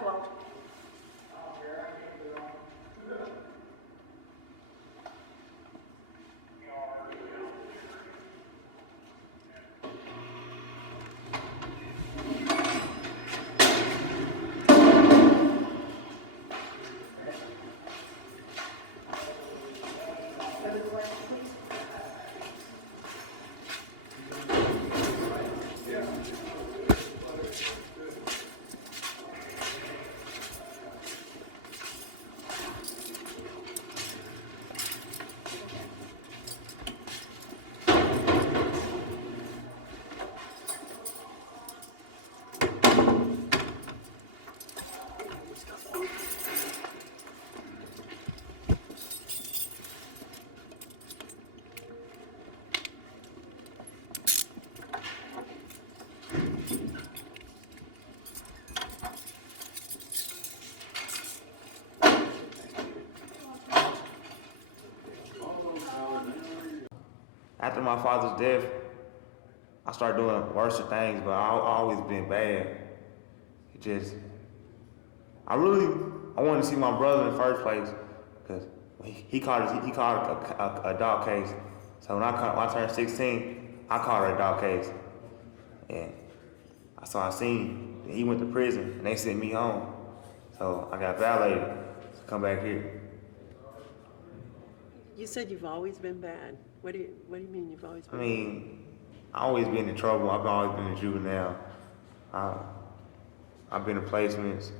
12. After my father's death, I started doing worse things, but I always been bad. It just, I wanted to see my brother in the first place, because he caught a dog case. So when I turned 16, I caught a dog case. And I seen he went to prison, and they sent me home. So I got violated to come back here. You said you've always been bad. What do you mean you've always been bad? I always been in trouble. I've always been a juvenile. I've been in placements.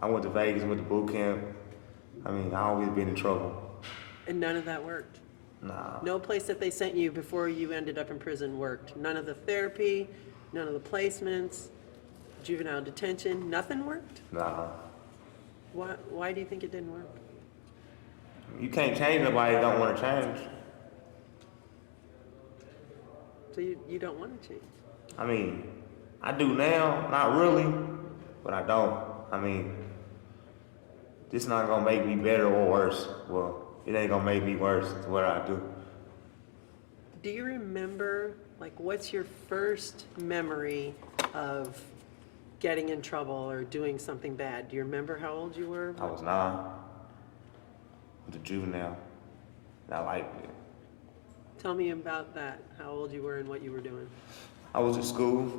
I went to Vegas, went to boot camp. I always been in trouble. And none of that worked? Nah. No place that they sent you before you ended up in prison worked? None of the therapy, none of the placements, juvenile detention, nothing worked? Nah. Why do you think it didn't work? You can't change nobody that don't want to change. So you don't want to change? I do now, not really, but I don't. This not gonna make me better or worse. Well, it ain't gonna make me worse, it's what I do. Do you remember, what's your first memory of getting in trouble or doing something bad? Do you remember how old you were? I was 9, with a juvenile, and I liked it. Tell me about that, how old you were and what you were doing. I was at school,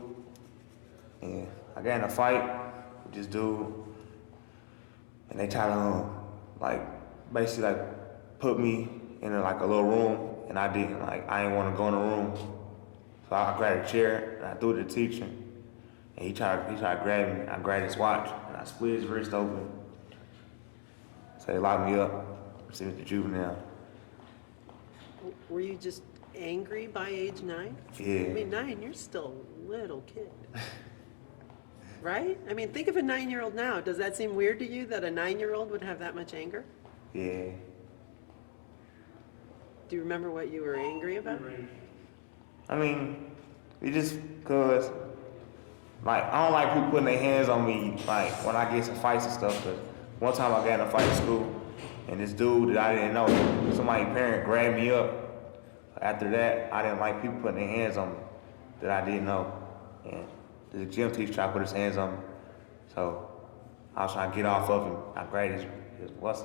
and I got in a fight with this dude, and they tried to, basically, put me in a little room, and I didn't want to go in the room. So I grabbed a chair, and I threw it at the teacher, and he tried to grab me. I grabbed his watch, and I split his wrist open. So they locked me up, sent me to juvenile. Were you just angry by age 9? Yeah. 9, you're still a little kid. Right? Think of a 9-year-old now. Does that seem weird to you that a 9-year-old would have that much anger? Yeah. Do you remember what you were angry about? It just cause, I don't like people putting their hands on me, when I get some fights and stuff, cause one time I got in a fight at school, and this dude that I didn't know, somebody's parent grabbed me up. After that, I didn't like people putting their hands on me that I didn't know. And the gym teacher tried to put his hands on me. So I was trying to get off of him. I grabbed his watch,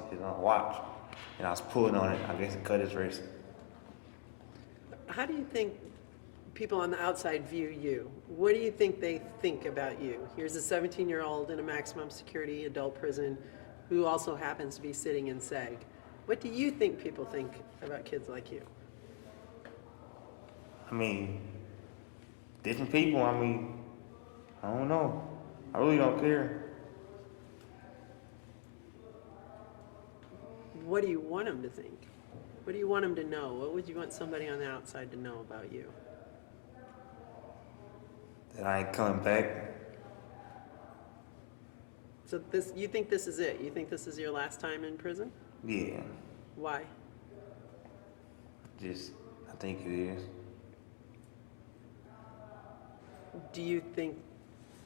and I was pulling on it. I guess it cut his wrist. How do you think people on the outside view you? What do you think they think about you? Here's a 17-year-old in a maximum security adult prison who also happens to be sitting in SEG. What do you think people think about kids like you? Different people, I don't know. I really don't care. What do you want them to think? What do you want them to know? What would you want somebody on the outside to know about you? That I ain't coming back. So you think this is it? You think this is your last time in prison? Yeah. Why? I think it is. Do you think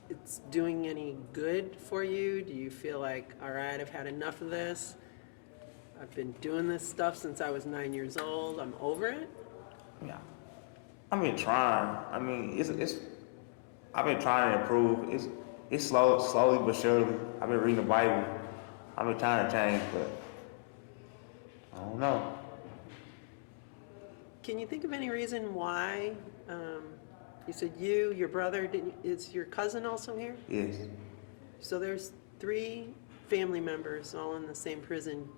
it's doing any good for you? Do you feel like, all right, I've had enough of this? I've been doing this stuff since I was 9 years old. I'm over it? Yeah. I've been trying. I've been trying to improve. It's slowly but surely. I've been reading the Bible. I've been trying to change, but I don't know. Can you think of any reason why, you said your brother, is your cousin also here? Yes. So there's 3 family members all in the same prison.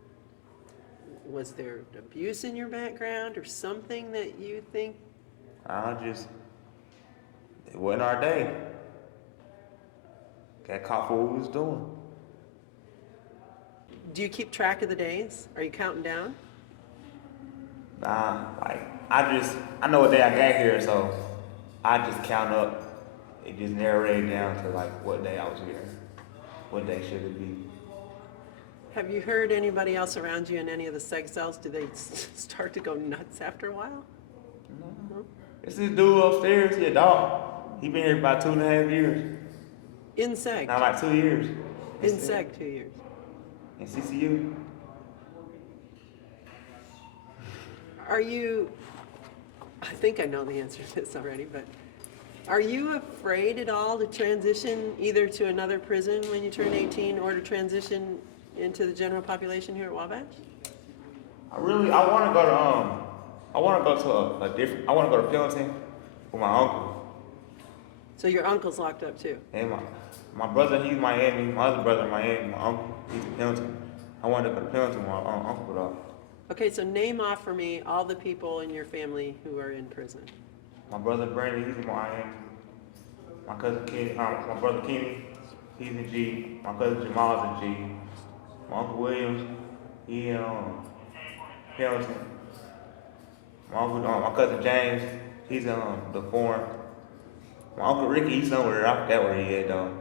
Was there abuse in your background or something that you think? It wasn't our day. Got caught for what we was doing. Do you keep track of the days? Are you counting down? Nah, like, I know what day I got here, so I just count up. It just narrowed it down to like what day I was here. What day should it be? Have you heard anybody else around you in any of the seg cells? Do they start to go nuts after a while? No. It's this dude upstairs, he a dog. He been here about 2.5 years. In seg? Not like 2 years. In seg, 2 years. In CCU. Are you, I think I know the answer to this already, but are you afraid at all to transition either to another prison when you turn 18 or to transition into the general population here at Wabash? I want to go to Pendleton with my uncle. So your uncle's locked up too? And my brother, he's Miami. My other brother in Miami. My uncle, he's in Pendleton. I wanted to go to Pendleton with my uncle though. Okay, so name off for me all the people in your family who are in prison. My brother Brandon, he's in Miami. My cousin Kenny, my brother Kenny, he's in G. My cousin Jamal's in G. My uncle Williams, he in Pendleton. My cousin James, he's in the foreign. My uncle Ricky, he's somewhere. I forgot where he at though.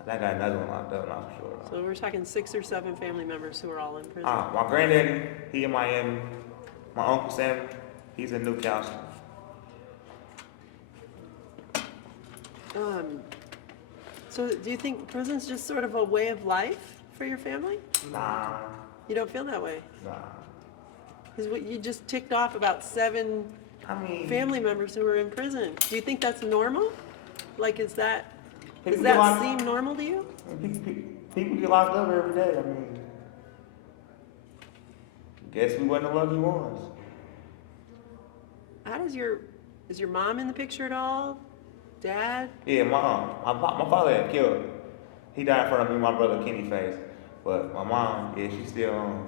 I think I got another one locked up, not for sure. So we're talking 6 or 7 family members who are all in prison. My granddaddy, he in Miami. My uncle Sam, he's in Newcastle. So do you think prison's just sort of a way of life for your family? Nah. You don't feel that way? Nah. Because what you just ticked off about 7 family members who are in prison. Do you think that's normal? Like, does that seem normal to you? People get locked up every day. I mean, guess we wasn't the lucky ones. How does is your mom in the picture at all? Dad? Yeah, my father had killed. He died in front of me, my brother Kenny face. But my mom, yeah, she's still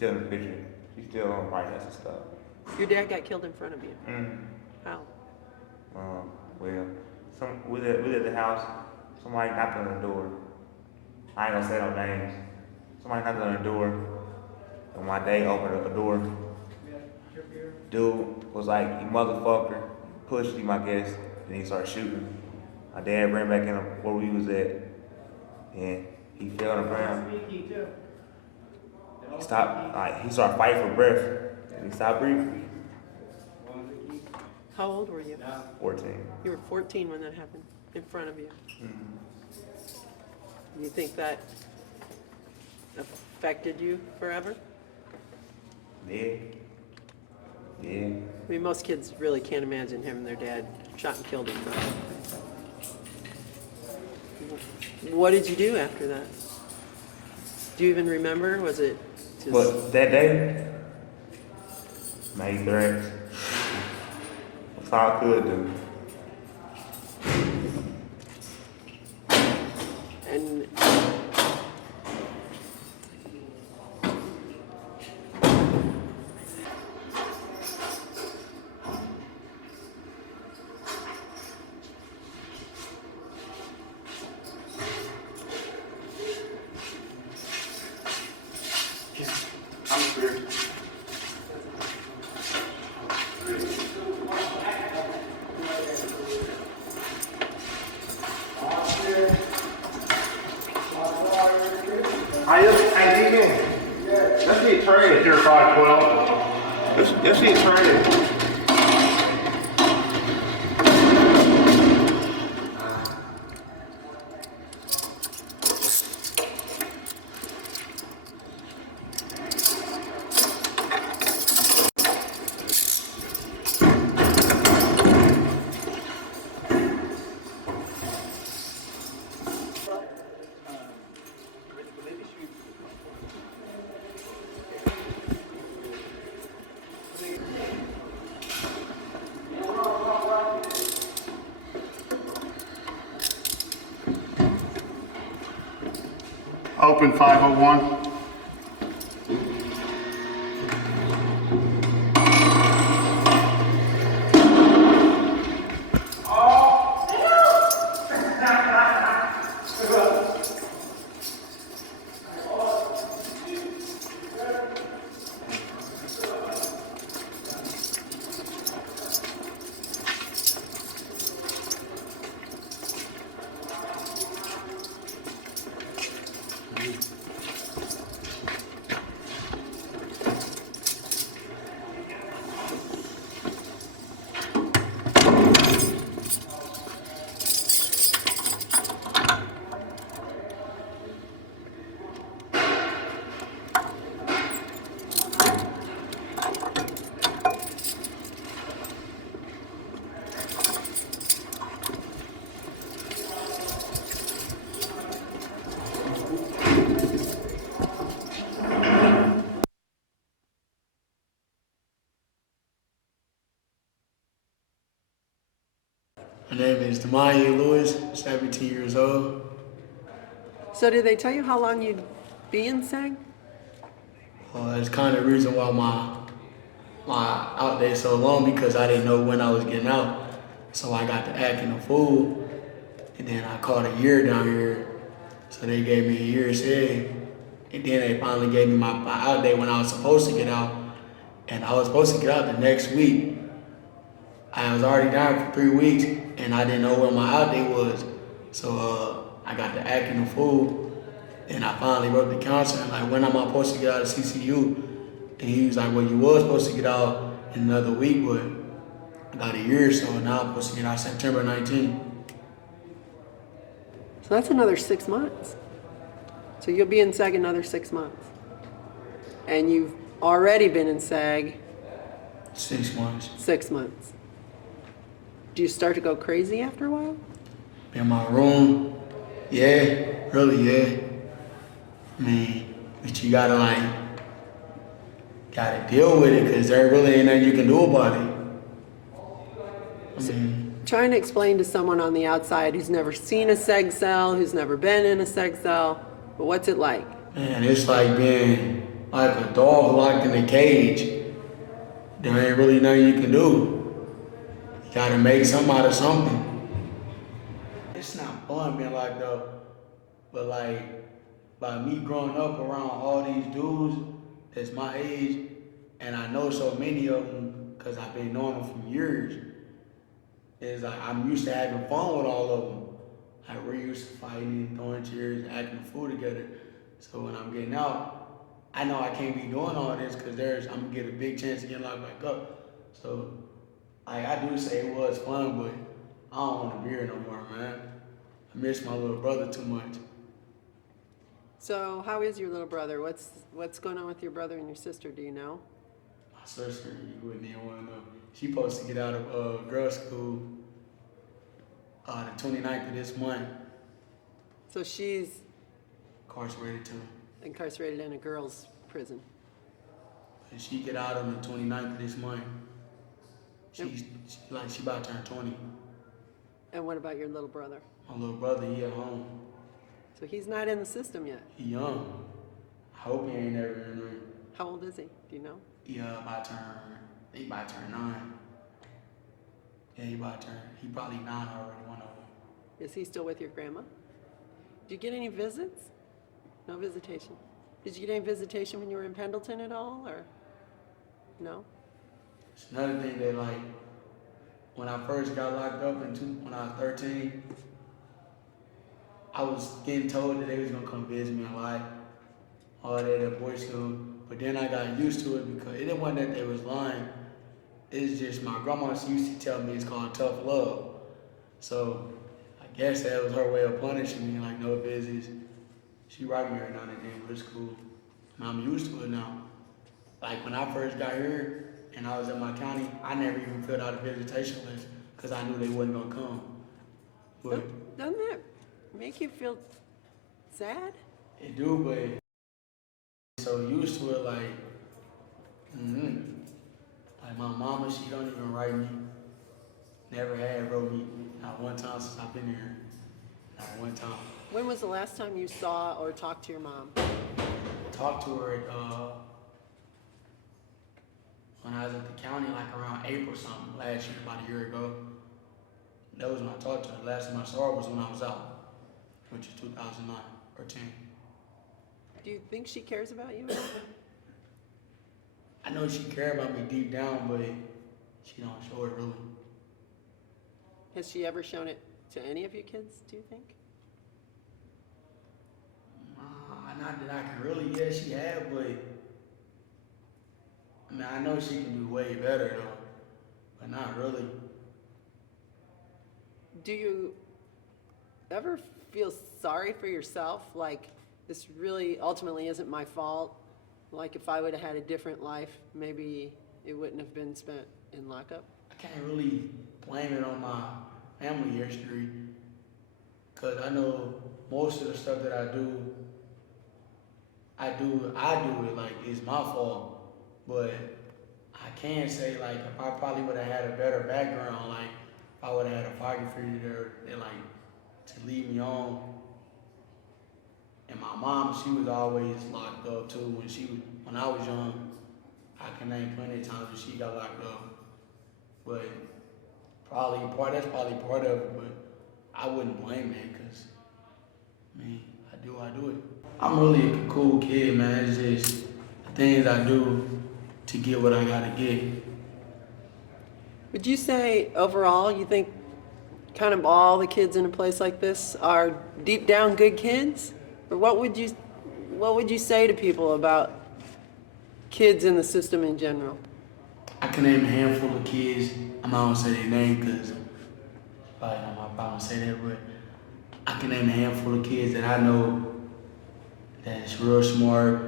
in the picture. She's still writing us and stuff. Your dad got killed in front of you? Mm. How? Well, we at the house. Somebody knocked on the door. I ain't gonna say no names. Somebody knocked on the door, and my dad opened the door. Dude was like, "You motherfucker!" Pushed him, I guess, and he started shooting. My dad ran back in where we was at, and he fell on the ground. He stopped, he started fighting for breath, and he stopped breathing. How old were you? 14. You were 14 when that happened, in front of you. Mm-hmm. You think that affected you forever? Yeah. Yeah. I mean, most kids really can't imagine having their dad shot and killed in front of them. What did you do after that? Do you even remember? Was it just... But that day, made threats. That's all I could do. And I'm scared. Hey, D-Man. That shit trash. You're 512. That shit trash. open 501. My name is Demonae 17 years old. So did they tell you how long you'd be in SAG? It's kind of the reason why my out there so long, because I didn't know when I was getting out. So I got to acting a fool, and then I caught a year down here. So they gave me a year SAG, and then they finally gave me my out day when I was supposed to get out. And I was supposed to get out the next week. I was already down for 3 weeks, and I didn't know where my out day was. So I got to acting a fool, and I finally wrote the counselor, like, when am I supposed to get out of CCU? And he was like, well, you was supposed to get out in another week, but about a year or so, now I'm supposed to get out September 19th. So that's another 6 months. So you'll be in SAG another 6 months. And you've already been in SAG 6 months. 6 months. Do you start to go crazy after a while? In my room, yeah, really, yeah. I mean, but you gotta deal with it, because there really ain't nothing you can do about it. I mean, Trying to explain to someone on the outside who's never seen a seg cell, who's never been in a seg cell, but what's it like? man, it's like being like a dog locked in a cage. There ain't really nothing you can do. You gotta make something out of something. It's not fun being locked up, but by me growing up around all these dudes that's my age, and I know so many of them because I've been knowing them for years, is like I'm used to having fun with all of them. Like we're used to fighting, throwing chairs, acting a fool together. So when I'm getting out, I know I can't be doing all this because I'm gonna get a big chance to get locked back up. So I do say it was fun, but I don't want to be here no more, man. I miss my little brother too much. So how is your little brother? What's going on with your brother and your sister? Do you know? My sister, you wouldn't even want to know. She supposed to get out of girls' school the 29th of this month. So she's Incarcerated too. incarcerated in a girls' prison. And she get out on the 29th of this month. She about to turn 20. And what about your little brother? My little brother, he at home. So he's not in the system yet. He young. I hope he ain't never in there. How old is he? Do you know? He about to turn 9. Yeah, he probably 9 already, one of them. Is he still with your grandma? Did you get any visits? No visitation. Did you get any visitation when you were in Pendleton at all, or no? It's another thing that when I first got locked up when I was 13, I was getting told that they was gonna come visit me a lot, all that at boys' school. But then I got used to it because it wasn't that they was lying. It's just my grandma used to tell me it's called tough love. So I guess that was her way of punishing me, like no visits. She write me every now and then, but it's cool. And I'm used to it now. Like when I first got here and I was in my county, I never even filled out a visitation list because I knew they wasn't gonna come. But Doesn't that make you feel sad? it do, but so used to it, like my mama, she don't even write me. Never had wrote me, not one time since I've been here, not one time. When was the last time you saw or talked to your mom? Talked to her when I was at the county, like around April something last year, about a year ago. That was when I talked to her. The last time I saw her was when I was out, which is 2009 or 10. Do you think she cares about you? I know she cared about me deep down, but she don't show it really. Has she ever shown it to any of your kids, do you think? Not that I can really, yeah, she had, but I mean, I know she can do way better though, but not really. Do you ever feel sorry for yourself? Like, this really ultimately isn't my fault. Like, if I would have had a different life, maybe it wouldn't have been spent in lockup? I can't really blame it on my family history, because I know most of the stuff that I do it like it's my fault. But I can say, like, if I probably would have had a better background, like if I would have had a father figure there and like to lead me on. And my mom, she was always locked up too when I was young. I can name plenty of times when she got locked up. But that's probably part of it, but I wouldn't blame that, because I mean, I do it. I'm really a cool kid, man. It's just the things I do to get what I gotta get. Would you say overall you think kind of all the kids in a place like this are deep down good kids? Or what would you say to people about kids in the system in general? I can name a handful of kids. I'm not gonna say their name because probably not my problem to say that, but I can name a handful of kids that I know that's real smart,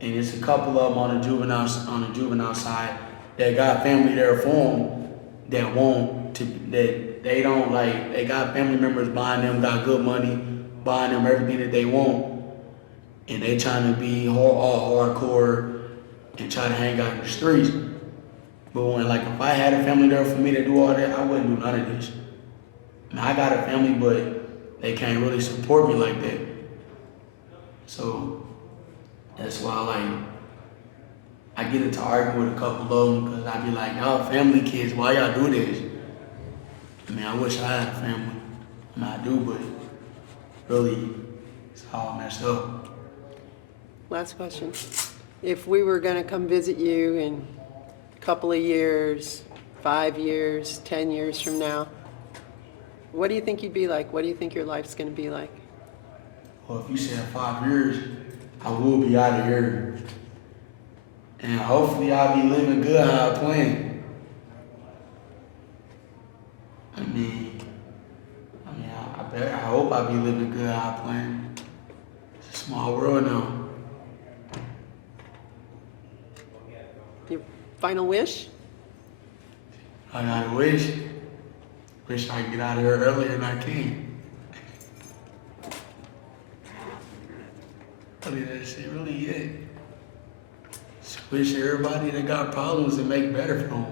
and it's a couple of them on the juvenile side that got family there for them that they don't like. They got family members buying them, got good money, buying them everything that they want, and they trying to be all hardcore and try to hang out in the streets. But when, like, if I had a family there for me to do all that, I wouldn't do none of this. I mean, I got a family, but they can't really support me like that. So that's why, I get into arguing with a couple of them, because I be like, y'all family kids, why y'all do this? I mean, I wish I had a family. I mean, I do, but really, it's all messed up. Last question. If we were going to come visit you in a couple of years, 5 years, 10 years from now, what do you think you'd be like? What do you think your life's going to be like? Well, if you said 5 years, I will be out of here. And hopefully I'll be living good how I plan. I hope I'll be living good how I plan. It's a small world now. Your final wish? I got a wish. Wish I could get out of here earlier than I can. Really, that's it, really it. Just wish everybody that got problems to make better for them.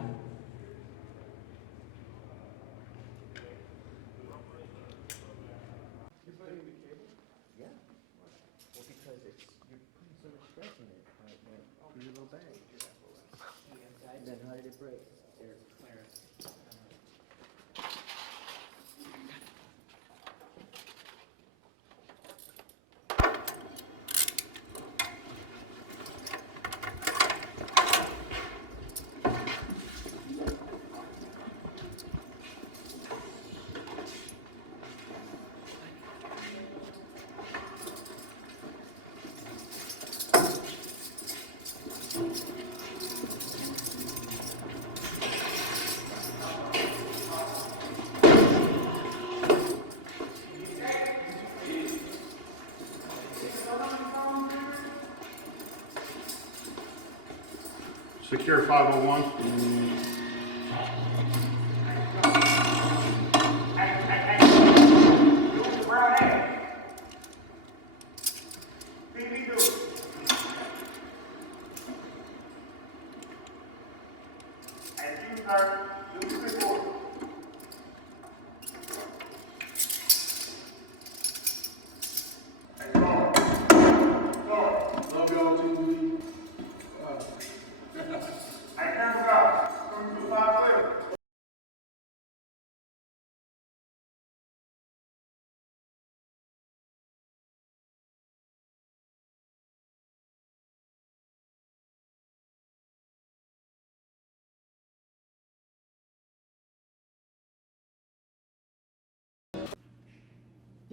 Secure 501.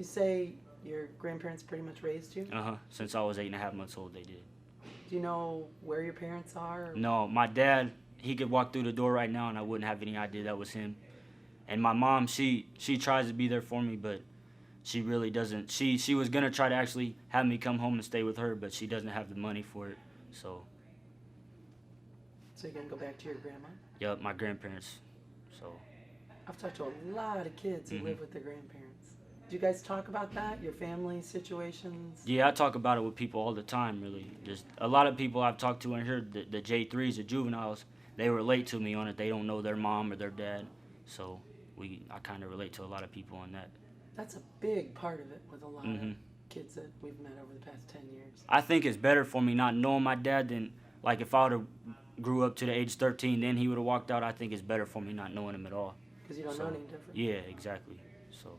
You say your grandparents pretty much raised you? Since I was 8.5 months old, they did. Do you know where your parents are? Or? No, my dad, he could walk through the door right now and I wouldn't have any idea that was him. And my mom, she tries to be there for me, but she really doesn't. She was going to try to actually have me come home and stay with her, but she doesn't have the money for it. So you're going to go back to your grandma? Yep, my grandparents. So I've talked to a lot of kids who live with their grandparents. Do you guys talk about that, your family situations? Yeah, I talk about it with people all the time, really. Just a lot of people I've talked to in here, the J3s, the juveniles, they relate to me on it. They don't know their mom or their dad. So I kind of relate to a lot of people on that. That's a big part of it with a lot of kids that we've met over the past 10 years. I think it's better for me not knowing my dad than, like, if I would have grew up to the age 13, then he would have walked out. I think it's better for me not knowing him at all. Because you don't know any different. Yeah, exactly. So.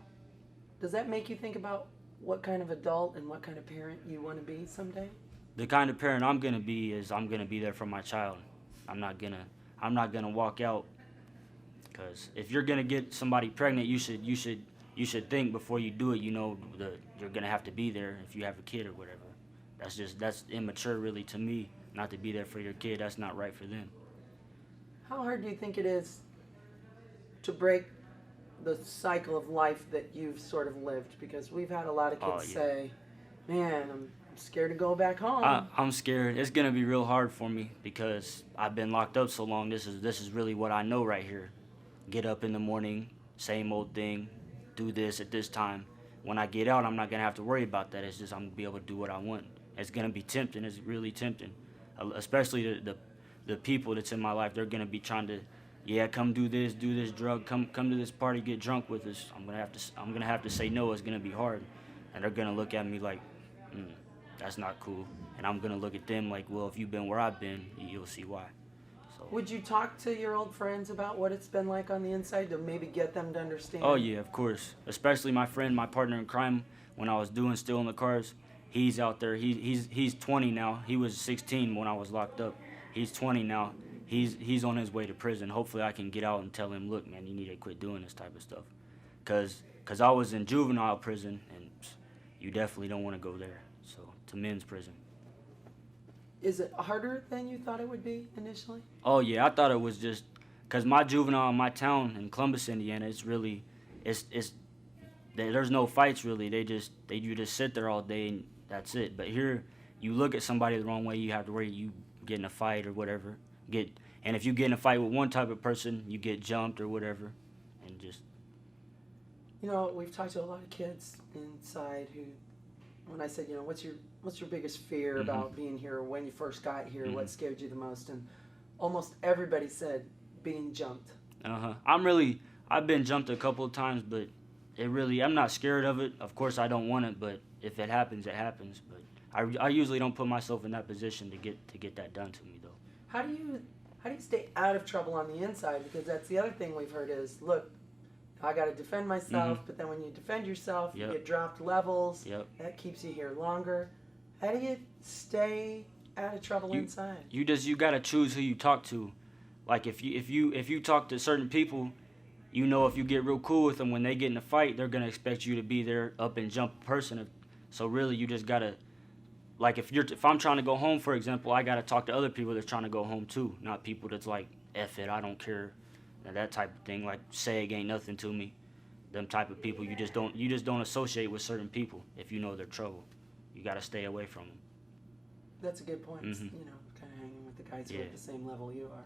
Does that make you think about what kind of adult and what kind of parent you want to be someday? The kind of parent I'm gonna be is I'm gonna be there for my child. I'm not gonna walk out. Because if you're gonna get somebody pregnant, you should think before you do it. You know that you're gonna have to be there if you have a kid or whatever. That's immature, really, to me, not to be there for your kid. That's not right for them. How hard do you think it is to break the cycle of life that you've sort of lived? Because we've had a lot of kids say, man, I'm scared to go back home. I'm scared. It's gonna be real hard for me because I've been locked up so long. This is really what I know right here. Get up in the morning, same old thing, do this at this time. When I get out, I'm not gonna have to worry about that. It's just I'm gonna be able to do what I want. It's gonna be tempting. It's really tempting, especially the people that's in my life. They're gonna be trying to, come do this drug, come to this party, get drunk with us. I'm gonna have to say no. It's gonna be hard, and they're gonna look at me like, that's not cool. And I'm gonna look at them like, well, if you've been where I've been, you'll see why. So. Would you talk to your old friends about what it's been like on the inside to maybe get them to understand? Oh yeah, of course. Especially my friend, my partner in crime, when I was doing Still in the Cars. He's out there. He's 20 now. He was 16 when I was locked up. He's 20 now. He's on his way to prison. Hopefully I can get out and tell him, look, man, you need to quit doing this type of stuff. Cause I was in juvenile prison, and you definitely don't want to go there. So to men's prison. Is it harder than you thought it would be initially? Oh yeah, I thought it was just, cause my juvenile in my town in Columbus, Indiana, there's no fights really. You just sit there all day and that's it. But here, you look at somebody the wrong way, you have to worry you get in a fight or whatever. And if you get in a fight with one type of person, you get jumped or whatever, and just. You know, we've talked to a lot of kids inside who, when I said, what's your biggest fear about being here, or when you first got here, what scared you the most, and almost everybody said being jumped. I've been jumped a couple of times, but I'm not scared of it. Of course, I don't want it, but if it happens, it happens. But I usually don't put myself in that position to get that done to me, though. How do you stay out of trouble on the inside? Because that's the other thing we've heard is, look, I got to defend myself, but then when you defend yourself, you get dropped levels. That keeps you here longer. How do you stay out of trouble inside? You got to choose who you talk to. Like if you talk to certain people, if you get real cool with them, when they get in a fight, they're gonna expect you to be there, up and jump person. So really, you just gotta, like if I'm trying to go home, for example, I gotta talk to other people that's trying to go home too, not people that's like, F it, I don't care, that type of thing. Like seg ain't nothing to me. Them type of people, you just don't associate with certain people if you know they're trouble. You gotta stay away from them. That's a good point. Kind of hanging with the guys who are at the same level you are.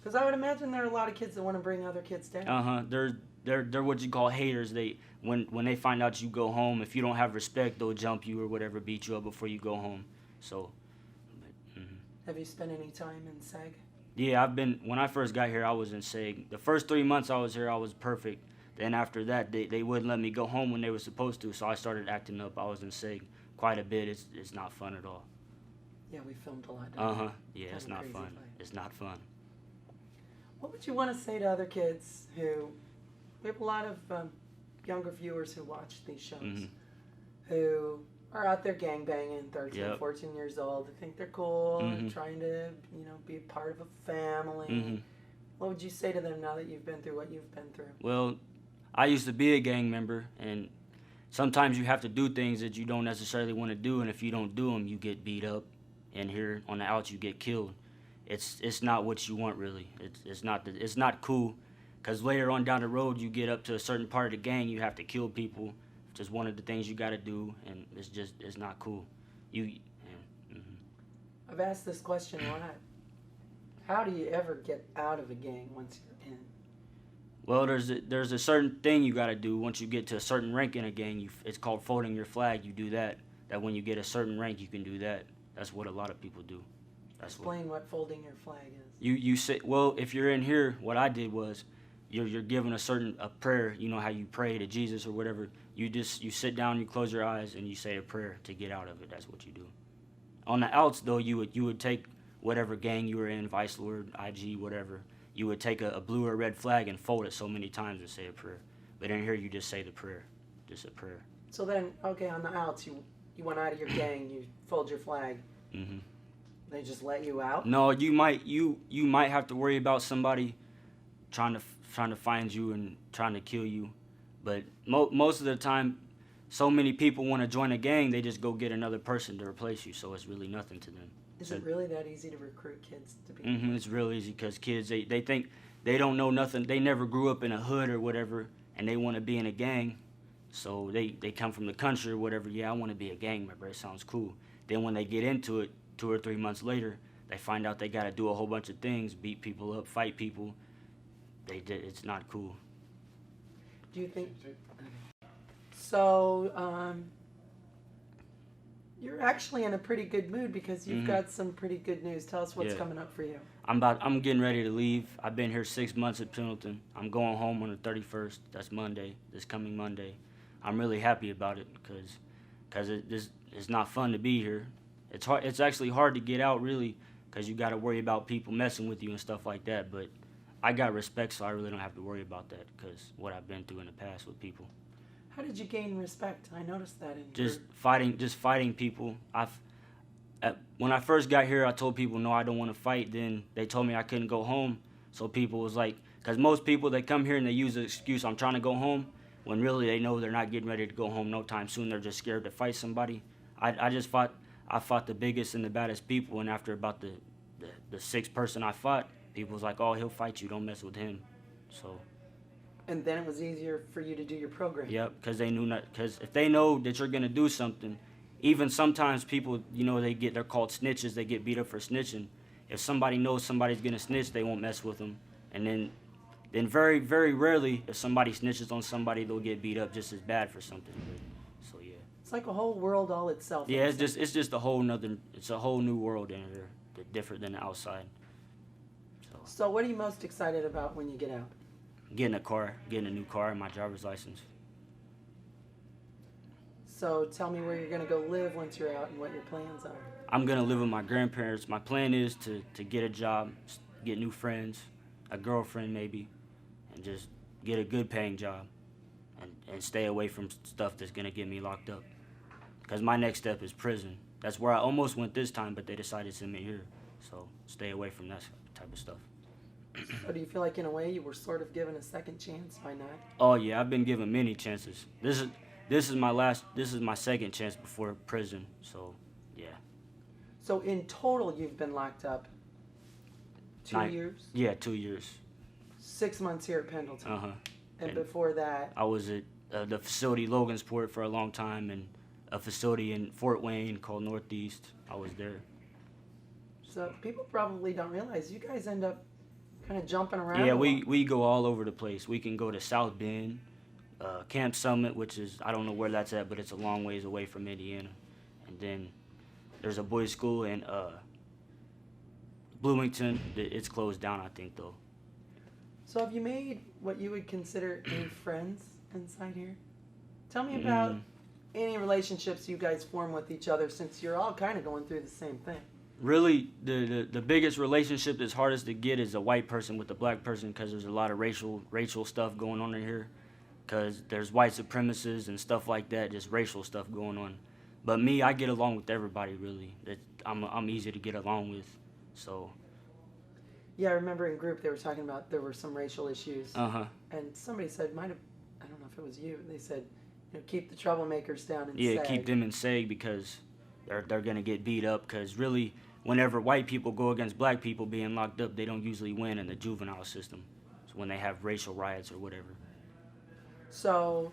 Because I would imagine there are a lot of kids that want to bring other kids down. They're what you call haters. When they find out you go home, if you don't have respect, they'll jump you or whatever, beat you up before you go home. So. Have you spent any time in SEG? Yeah, when I first got here, I was in SEG. The first 3 months I was here, I was perfect. Then after that, they wouldn't let me go home when they were supposed to, so I started acting up. I was in SEG quite a bit. It's not fun at all. Yeah, we filmed a lot. Yeah, it's not fun. It's not fun. What would you want to say to other kids who, we have a lot of younger viewers who watch these shows, who are out there gangbanging, 13, 14 years old, they think they're cool, trying to, be a part of a family. What would you say to them now that you've been through what you've been through? Well, I used to be a gang member, and sometimes you have to do things that you don't necessarily want to do, and if you don't do them, you get beat up, and here on the outs you get killed. It's not what you want really. It's not cool, because later on down the road you get up to a certain part of the gang, you have to kill people. It's just one of the things you got to do, and it's not cool. I've asked this question a lot. How do you ever get out of a gang once you're in? Well, there's a certain thing you got to do once you get to a certain rank in a gang. It's called folding your flag. You do that. That when you get a certain rank, you can do that. That's what a lot of people do. Explain what folding your flag is. You say, well, if you're in here, what I did was, you're given a prayer. You know how you pray to Jesus or whatever. You sit down, you close your eyes, and you say a prayer to get out of it. That's what you do. On the outs though, you would take whatever gang you were in, Vice Lord, IG, whatever. You would take a blue or red flag and fold it so many times and say a prayer. But in here, you just say the prayer, just a prayer. So then, okay, on the outs, you went out of your gang, you fold your flag. Mm-hmm. They just let you out? No, you might have to worry about somebody trying to find you and trying to kill you, but most of the time, so many people want to join a gang, they just go get another person to replace you. So it's really nothing to them. Is it really that easy to recruit kids to be? Mm-hmm, it's real easy because kids they think they don't know nothing. They never grew up in a hood or whatever, and they want to be in a gang. So they come from the country or whatever. Yeah, I want to be a gang member. It sounds cool. Then when they get into it, 2 or 3 months later, they find out they got to do a whole bunch of things, beat people up, fight people. It's not cool. Do you think? So, you're actually in a pretty good mood because you've got some pretty good news. Tell us what's coming up for you. I'm getting ready to leave. I've been here 6 months at Pendleton. I'm going home on the 31st. That's Monday, this coming Monday. I'm really happy about it because it's not fun to be here. It's hard. It's actually hard to get out really because you got to worry about people messing with you and stuff like that. But I got respect, so I really don't have to worry about that because what I've been through in the past with people. How did you gain respect? I noticed that in just fighting people. When I first got here, I told people no, I don't want to fight. Then they told me I couldn't go home. So people was like, because most people they come here and they use the excuse I'm trying to go home, when really they know they're not getting ready to go home no time soon. They're just scared to fight somebody. I fought the biggest and the baddest people, and after about the sixth person I fought, people was like, oh, he'll fight you. Don't mess with him. So. And then it was easier for you to do your program. Yep, because they knew not. Because if they know that you're gonna do something, even sometimes people, they're called snitches. They get beat up for snitching. If somebody knows somebody's gonna snitch, they won't mess with them. And then very, very rarely, if somebody snitches on somebody, they'll get beat up just as bad for something. So yeah. It's like a whole world all itself. Yeah, it's just a whole new world in here, different than the outside. So what are you most excited about when you get out? Getting a new car, and my driver's license. So tell me where you're going to go live once you're out and what your plans are. I'm going to live with my grandparents. My plan is to get a job, get new friends, a girlfriend maybe, and just get a good paying job and stay away from stuff that's going to get me locked up. Because my next step is prison. That's where I almost went this time, but they decided to send me here. So stay away from that type of stuff. So do you feel like in a way you were sort of given a second chance by not? Oh yeah, I've been given many chances. This is my second chance before prison. So yeah. So in total you've been locked up 2 years? Yeah, 2 years. 6 months here at Pendleton. Uh-huh. And before that? I was at the facility Logansport for a long time, and a facility in Fort Wayne called Northeast. I was there. So people probably don't realize you guys end up kind of jumping around. Yeah, we go all over the place. We can go to South Bend, Camp Summit, which is, I don't know where that's at, but it's a long ways away from Indiana. And then there's a boys' school in Bloomington. It's closed down, I think, though. So have you made what you would consider any friends inside here? Tell me about any relationships you guys form with each other, since you're all kind of going through the same thing. Really, the biggest relationship that's hardest to get is a white person with a black person, because there's a lot of racial stuff going on in here, because there's white supremacists and stuff like that, just racial stuff going on. But me, I get along with everybody, really. I'm easy to get along with, so. Yeah, I remember in group they were talking about there were some racial issues. Uh-huh. And somebody said, I don't know if it was you, they said, keep the troublemakers down in Yeah, SAG. keep them in SAG because they're gonna get beat up. Because really, whenever white people go against black people being locked up, they don't usually win in the juvenile system. So when they have racial riots or whatever. So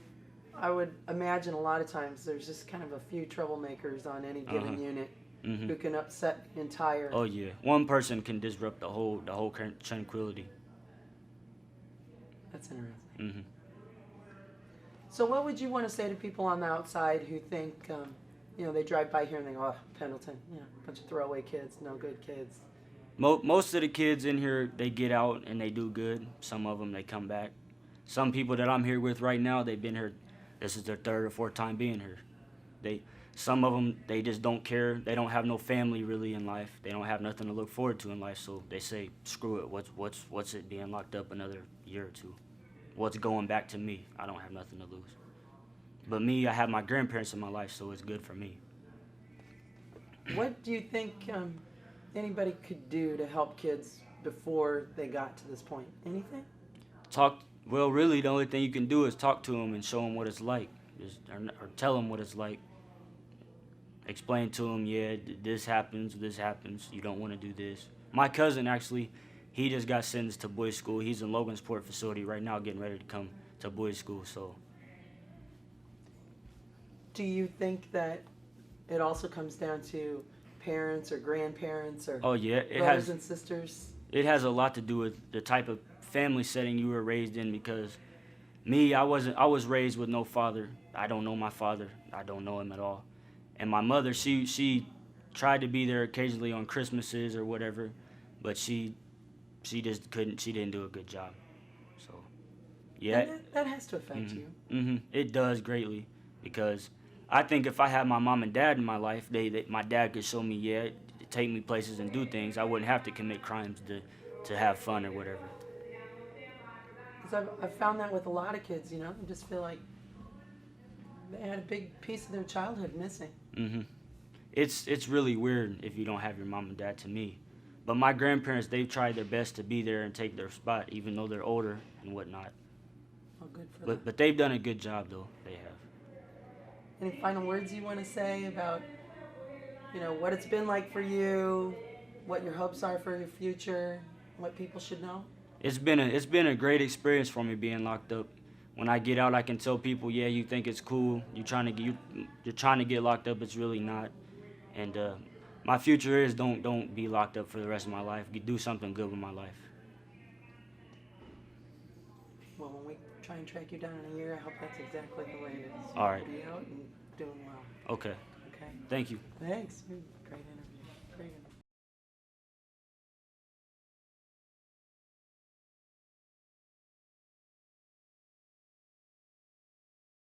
I would imagine a lot of times there's just kind of a few troublemakers on any given unit who can upset the entire. Oh yeah, one person can disrupt the whole tranquility. That's interesting. Mm-hmm. So what would you want to say to people on the outside who think, they drive by here and they go, oh, Pendleton, bunch of throwaway kids, no good kids. Most of the kids in here, they get out and they do good. Some of them, they come back. Some people that I'm here with right now, they've been here. This is their third or fourth time being here. Some of them, they just don't care. They don't have no family really in life. They don't have nothing to look forward to in life. So they say, screw it. What's it being locked up another year or two? What's going back to me? I don't have nothing to lose. But me, I have my grandparents in my life, so it's good for me. What do you think anybody could do to help kids before they got to this point? Anything? Well, really, the only thing you can do is talk to them and show them what it's like, or tell them what it's like. Explain to them, yeah, this happens, you don't want to do this. My cousin, actually, he just got sentenced to boys' school. He's in Logansport facility right now getting ready to come to boys' school, so. Do you think that it also comes down to parents or grandparents or brothers and sisters? It has a lot to do with the type of family setting you were raised in, because me, I was raised with no father. I don't know my father. I don't know him at all. And my mother, she tried to be there occasionally on Christmases or whatever, but she just couldn't. She didn't do a good job. So, yeah. And that has to affect you. Mm-hmm. It does greatly, because I think if I had my mom and dad in my life, my dad could show me, take me places and do things. I wouldn't have to commit crimes to have fun or whatever. Because I've found that with a lot of kids, they just feel like they had a big piece of their childhood missing. Mm-hmm. It's really weird if you don't have your mom and dad, to me. But my grandparents, they've tried their best to be there and take their spot, even though they're older and whatnot. Oh, good for them. But they've done a good job, though. They have. Any final words you want to say about, what it's been like for you, what your hopes are for your future, what people should know? It's been a great experience for me being locked up. When I get out, I can tell people, yeah, you think it's cool. You're trying to get locked up. It's really not. And my future is don't be locked up for the rest of my life. Do something good with my life. Well, when we try and track you down in a year, I hope that's exactly the way it is. All right. Be out and doing well. Okay. Okay. Thank you. Thanks.